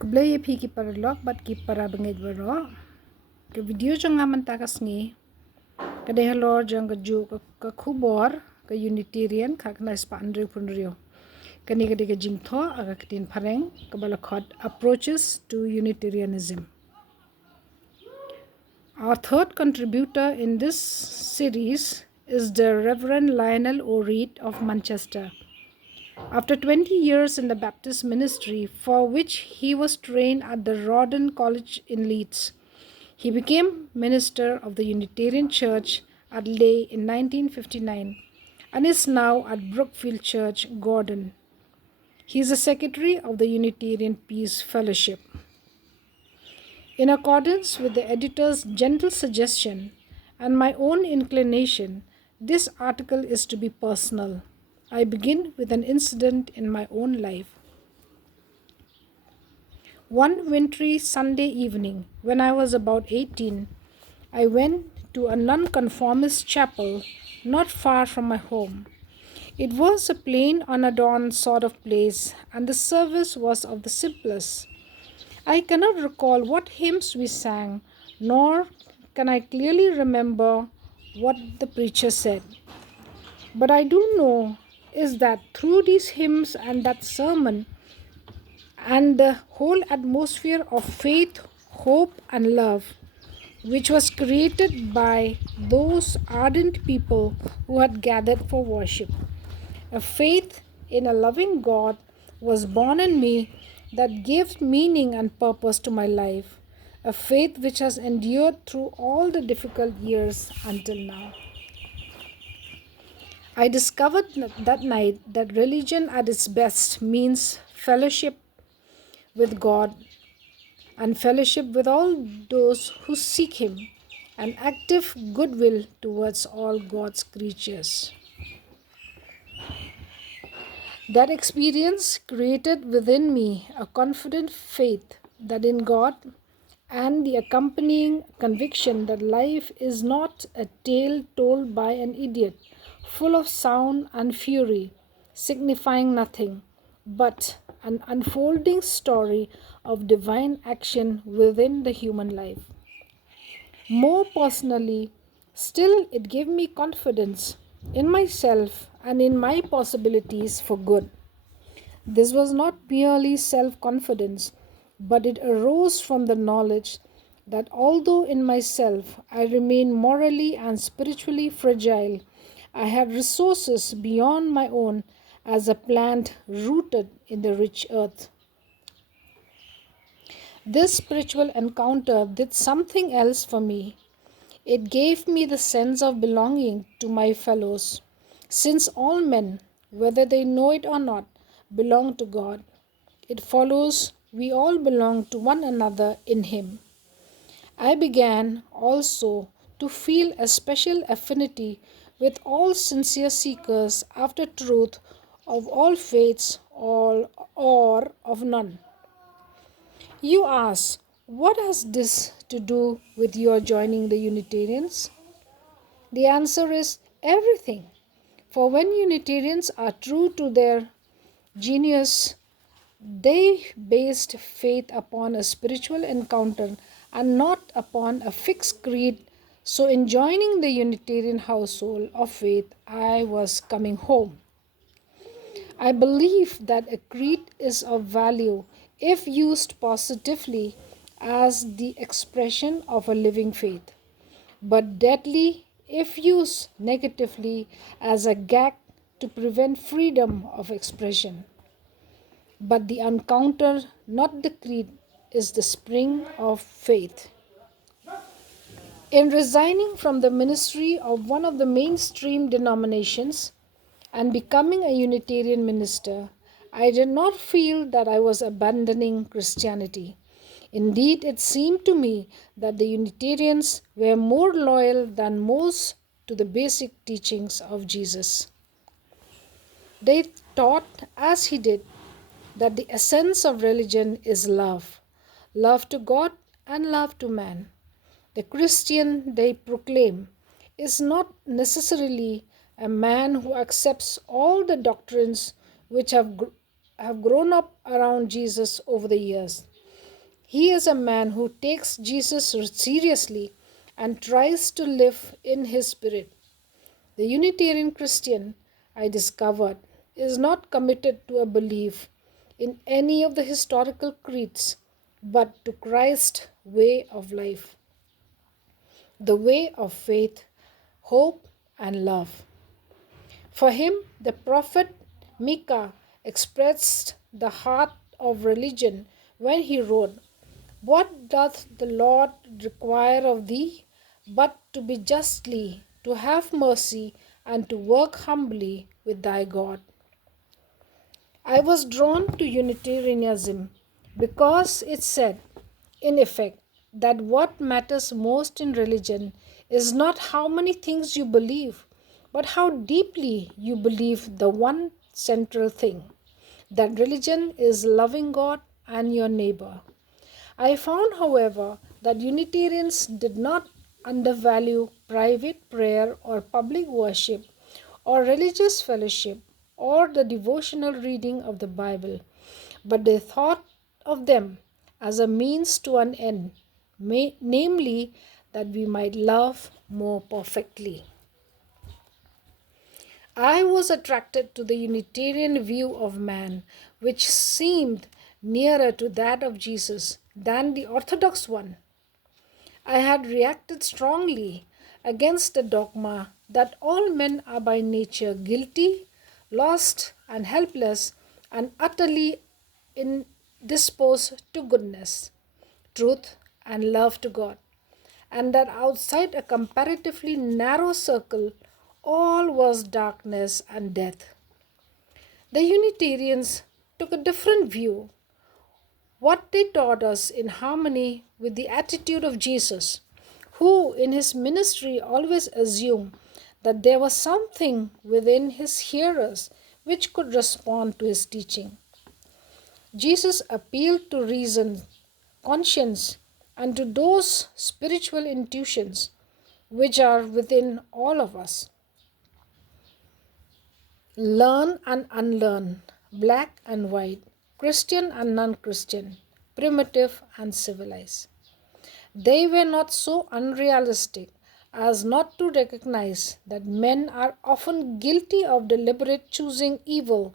Keblay pi ki paralog bat ki para bangit baro. Ke video jang aman takas ngi. Ke de halor jang ke ju ke kubor ke Unitarian kak na spandri punrio. Kani ke de jing tho aga ketin pareng ke balakot approaches to Unitarianism. Our third contributor in this series is the Reverend Lionel O. Reed of Manchester. After 20 years in the Baptist ministry, for which he was trained at the Rawdon College in Leeds, he became minister of the Unitarian Church at Leigh in 1959 and is now at Brookfield Church, Gordon. He is the secretary of the Unitarian Peace Fellowship. In accordance with the editor's gentle suggestion and my own inclination, this article is to be personal. I begin with an incident in my own life. One wintry Sunday evening, when I was about 18, I went to a nonconformist chapel not far from my home. It was a plain, unadorned sort of place, and the service was of the simplest. I cannot recall what hymns we sang, nor can I clearly remember what the preacher said. But I do know is that through these hymns and that sermon and the whole atmosphere of faith, hope, and love, which was created by those ardent people who had gathered for worship, a faith in a loving God was born in me that gave meaning and purpose to my life, a faith which has endured through all the difficult years until now. I discovered that night that religion at its best means fellowship with God and fellowship with all those who seek Him, and active goodwill towards all God's creatures. That experience created within me a confident faith that in God and the accompanying conviction that life is not a tale told by an idiot, full of sound and fury, signifying nothing, but an unfolding story of divine action within the human life. More personally, still it gave me confidence in myself and in my possibilities for good. This was not merely self-confidence, but it arose from the knowledge that although in myself I remain morally and spiritually fragile, I had resources beyond my own as a plant rooted in the rich earth. This spiritual encounter did something else for me. It gave me the sense of belonging to my fellows, since all men, whether they know it or not, belong to God. It follows we all belong to one another in Him. I began also to feel a special affinity with all sincere seekers after truth of all faiths or of none. You ask, what has this to do with your joining the Unitarians? The answer is everything. For when Unitarians are true to their genius, they based faith upon a spiritual encounter and not upon a fixed creed. So in joining the Unitarian household of faith, I was coming home. I believe that a creed is of value if used positively as the expression of a living faith, but deadly if used negatively as a gag to prevent freedom of expression. But the encounter, not the creed, is the spring of faith. In resigning from the ministry of one of the mainstream denominations and becoming a Unitarian minister, I did not feel that I was abandoning Christianity. Indeed, it seemed to me that the Unitarians were more loyal than most to the basic teachings of Jesus. They taught, as he did, that the essence of religion is love, love to God and love to man. The Christian, they proclaim, is not necessarily a man who accepts all the doctrines which have grown up around Jesus over the years, He is a man who takes Jesus seriously and tries to live in his spirit. The Unitarian Christian, I discovered, is not committed to a belief in any of the historical creeds, but to Christ's way of life, the way of faith, hope, and love. For him, the prophet Micah expressed the heart of religion when he wrote, "What doth the Lord require of thee, but to be justly, to have mercy, and to work humbly with thy God?" I was drawn to Unitarianism because it said, in effect, that what matters most in religion is not how many things you believe, but how deeply you believe the one central thing, that religion is loving God and your neighbor. I found, however, that Unitarians did not undervalue private prayer or public worship or religious fellowship or the devotional reading of the Bible, but they thought of them as a means to an end, namely, that we might love more perfectly. I was attracted to the Unitarian view of man, which seemed nearer to that of Jesus than the Orthodox one. I had reacted strongly against the dogma that all men are by nature guilty, lost, and helpless, and utterly indisposed to goodness, truth, and love to God, and that outside a comparatively narrow circle, all was darkness and death. The Unitarians took a different view. What they taught us in harmony with the attitude of Jesus, who in his ministry always assumed that there was something within his hearers which could respond to his teaching. Jesus appealed to reason, conscience, and to those spiritual intuitions which are within all of us. Learn and unlearn, black and white, Christian and non Christian, primitive and civilized. They were not so unrealistic as not to recognize that men are often guilty of deliberate choosing evil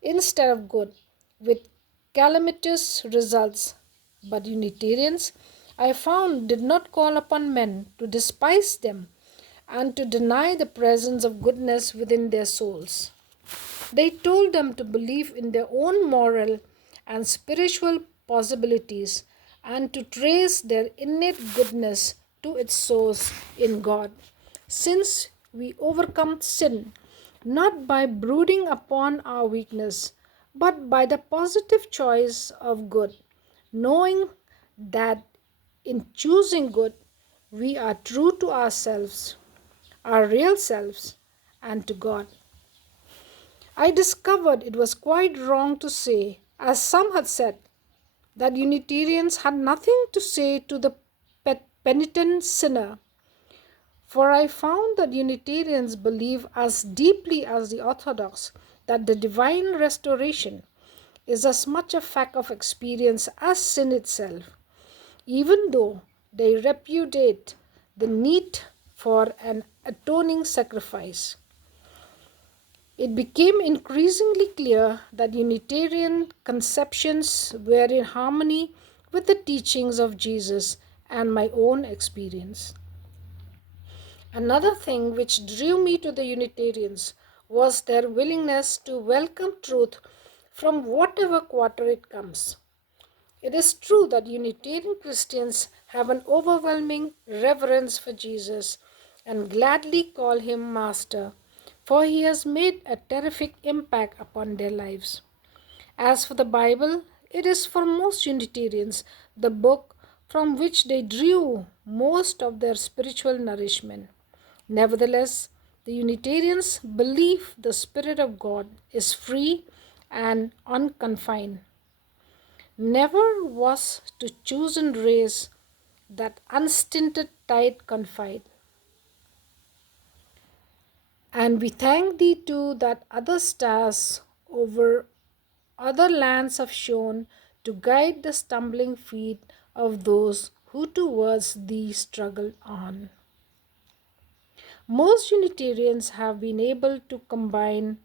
instead of good, with calamitous results. But Unitarians, I found, did not call upon men to despise them and to deny the presence of goodness within their souls. They told them to believe in their own moral and spiritual possibilities and to trace their innate goodness to its source in God. Since we overcome sin not by brooding upon our weakness, but by the positive choice of good, knowing that in choosing good, we are true to ourselves, our real selves, and to God. I discovered it was quite wrong to say, as some had said, that Unitarians had nothing to say to the penitent sinner, for I found that Unitarians believe as deeply as the Orthodox that the divine restoration is as much a fact of experience as sin itself, even though they repudiate the need for an atoning sacrifice. It became increasingly clear that Unitarian conceptions were in harmony with the teachings of Jesus and my own experience. Another thing which drew me to the Unitarians was their willingness to welcome truth from whatever quarter it comes. It is true that Unitarian Christians have an overwhelming reverence for Jesus and gladly call him Master, for he has made a terrific impact upon their lives. As for the Bible, it is for most Unitarians the book from which they drew most of their spiritual nourishment. Nevertheless, the Unitarians believe the Spirit of God is free and unconfined. Never was to chosen race that unstinted tide confide. And we thank thee too that other stars over other lands have shone to guide the stumbling feet of those who towards thee struggle on. Most Unitarians have been able to combine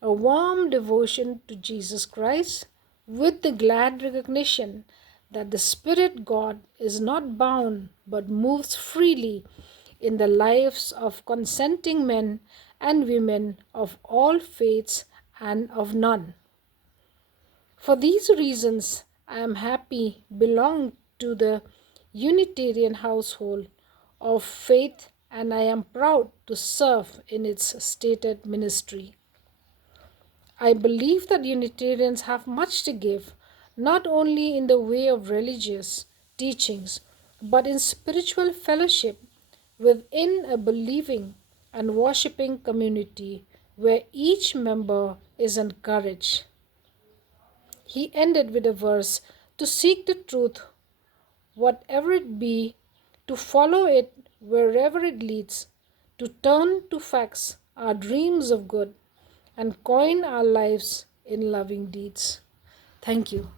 a warm devotion to Jesus Christ with the glad recognition that the Spirit God is not bound but moves freely in the lives of consenting men and women of all faiths and of none. For these reasons, I am happy belong to the Unitarian household of faith, and I am proud to serve in its stated ministry. I believe that Unitarians have much to give, not only in the way of religious teachings, but in spiritual fellowship within a believing and worshipping community where each member is encouraged. He ended with a verse to seek the truth, whatever it be, to follow it wherever it leads, to turn to facts our dreams of good, and coin our lives in loving deeds. Thank you.